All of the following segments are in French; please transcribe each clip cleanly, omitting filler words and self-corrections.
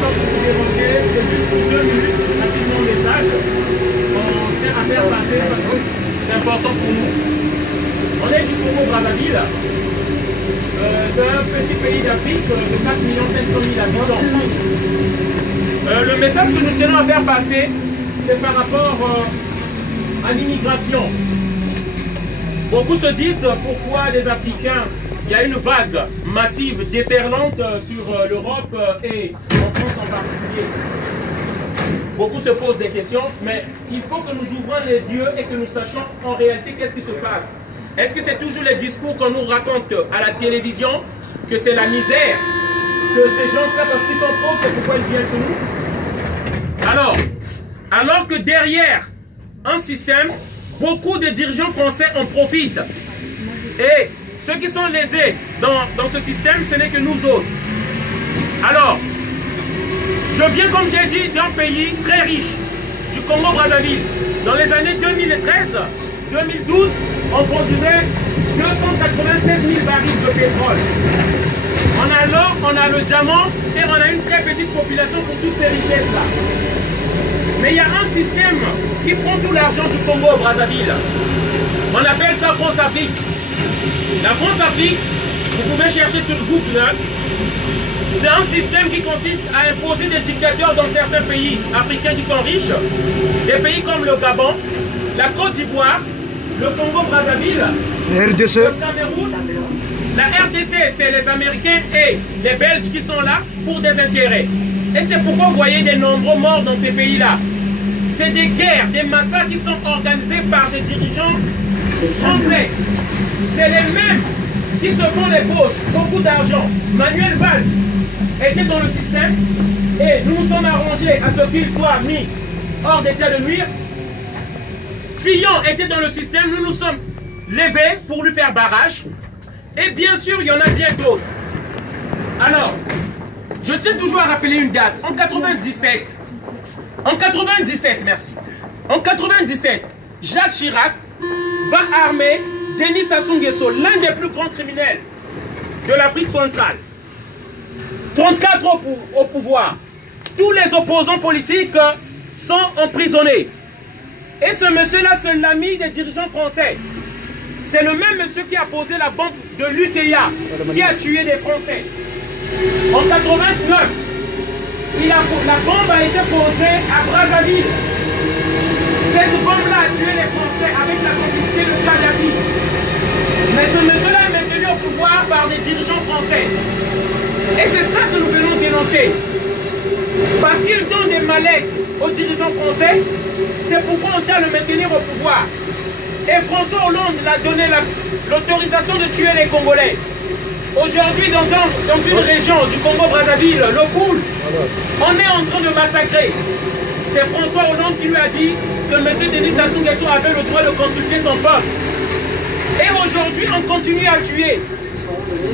pas pour vous déranger, c'est juste pour 2 minutes, rapidement message. On tient à faire passer parce que c'est important pour nous. On est du Congo-Brazzaville. C'est un petit pays d'Afrique de 4 700 000 habitants. Le message que nous tenons à faire passer, c'est par rapport à l'immigration. Beaucoup se disent pourquoi les Africains, il y a une vague massive déferlante sur l'Europe et en France en particulier. Beaucoup se posent des questions, mais il faut que nous ouvrons les yeux et que nous sachions en réalité qu'est-ce qui se passe. Est-ce que c'est toujours les discours qu'on nous raconte à la télévision, que c'est la misère, que ces gens-là, parce qu'ils sont pauvres, c'est pourquoi ils viennent chez nous? Alors que derrière un système, beaucoup de dirigeants français en profitent. Et ceux qui sont lésés dans ce système, ce n'est que nous autres. Alors, je viens, comme j'ai dit, d'un pays très riche, du Congo-Brazzaville. Dans les années 2013-2012, on produisait 296 000 barils de pétrole. On a l'or, on a le diamant et on a une très petite population pour toutes ces richesses-là. Mais il y a un système qui prend tout l'argent du Congo-Brazzaville. On appelle ça France-Afrique. La France-Afrique, vous pouvez chercher sur Google, c'est un système qui consiste à imposer des dictateurs dans certains pays africains qui sont riches, des pays comme le Gabon, la Côte d'Ivoire, le Congo-Brazzaville, le Cameroun. La RDC, c'est les Américains et les Belges qui sont là pour des intérêts. Et c'est pourquoi vous voyez des nombreux morts dans ces pays-là. C'est des guerres, des massacres qui sont organisés par des dirigeants français. C'est les mêmes qui se font les poches, beaucoup d'argent. Manuel Valls était dans le système et nous nous sommes arrangés à ce qu'il soit mis hors d'état de nuire. Fillon était dans le système, nous nous sommes levés pour lui faire barrage. Et bien sûr, il y en a bien d'autres. Alors, je tiens toujours à rappeler une date. En 97, merci. En 97, Jacques Chirac va armer Denis Sassou Nguesso, l'un des plus grands criminels de l'Afrique centrale. 34 au pouvoir. Tous les opposants politiques sont emprisonnés. Et ce monsieur-là, c'est l'ami des dirigeants français. C'est le même monsieur qui a posé la bombe de l'UTA, qui a tué des Français. En 89, la bombe a été posée à Brazzaville. Cette bombe-là a tué les Français avec la complicité de Kadhafi. Mais ce monsieur-là est maintenu au pouvoir par des dirigeants français. Et c'est ça que nous venons dénoncer. Parce qu'ils donnent des mallettes aux dirigeants français, c'est pourquoi on tient à le maintenir au pouvoir. Et François Hollande a donné l'autorisation de tuer les Congolais. Aujourd'hui, dans une région du Congo-Brazzaville, le Poul, on est en train de massacrer. C'est François Hollande qui lui a dit que M. Denis Sassou Nguesso avait le droit de consulter son peuple. Et aujourd'hui, on continue à tuer.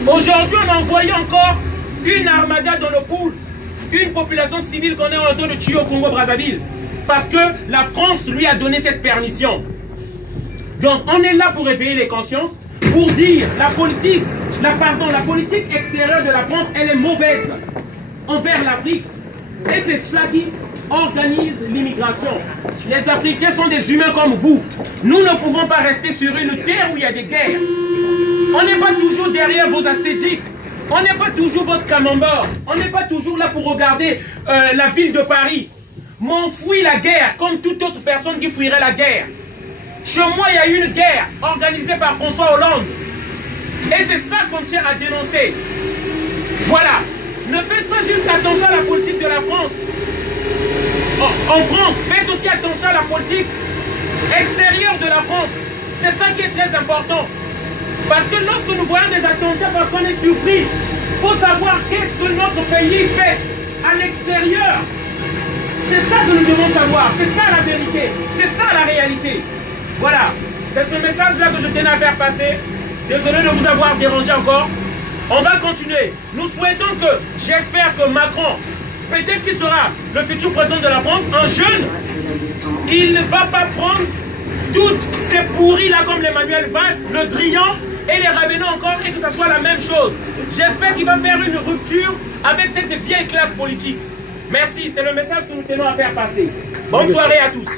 Aujourd'hui, on a envoyé encore une armada dans le Poul, une population civile qu'on est en train de tuer au Congo-Brazzaville. Parce que la France lui a donné cette permission. Donc, on est là pour éveiller les consciences, pour dire la politique extérieure de la France, elle est mauvaise envers l'Afrique. Et c'est cela qui organise l'immigration. Les Africains sont des humains comme vous. Nous ne pouvons pas rester sur une terre où il y a des guerres. On n'est pas toujours derrière vos ascétiques. On n'est pas toujours votre camembert. On n'est pas toujours là pour regarder la ville de Paris. Mais on fuit la guerre comme toute autre personne qui fuirait la guerre. Chez moi, il y a eu une guerre organisée par François Hollande. Et c'est ça qu'on tient à dénoncer. Voilà. Ne faites pas juste attention à la politique de la France. En France, faites aussi attention à la politique extérieure de la France. C'est ça qui est très important. Parce que lorsque nous voyons des attentats, parce qu'on est surpris, il faut savoir qu'est-ce que notre pays fait à l'extérieur. C'est ça que nous devons savoir. C'est ça la vérité. C'est ça la réalité. Voilà. C'est ce message-là que je tenais à faire passer. Désolé de vous avoir dérangé encore. On va continuer. Nous souhaitons que, j'espère que Macron, peut-être qu'il sera le futur président de la France, un jeune, il ne va pas prendre toutes ces pourris-là comme l'Emmanuel Valls, le Drian et les Ravenants encore, et que ça soit la même chose. J'espère qu'il va faire une rupture avec cette vieille classe politique. Merci, c'est le message que nous tenons à faire passer. Bonne soirée à tous.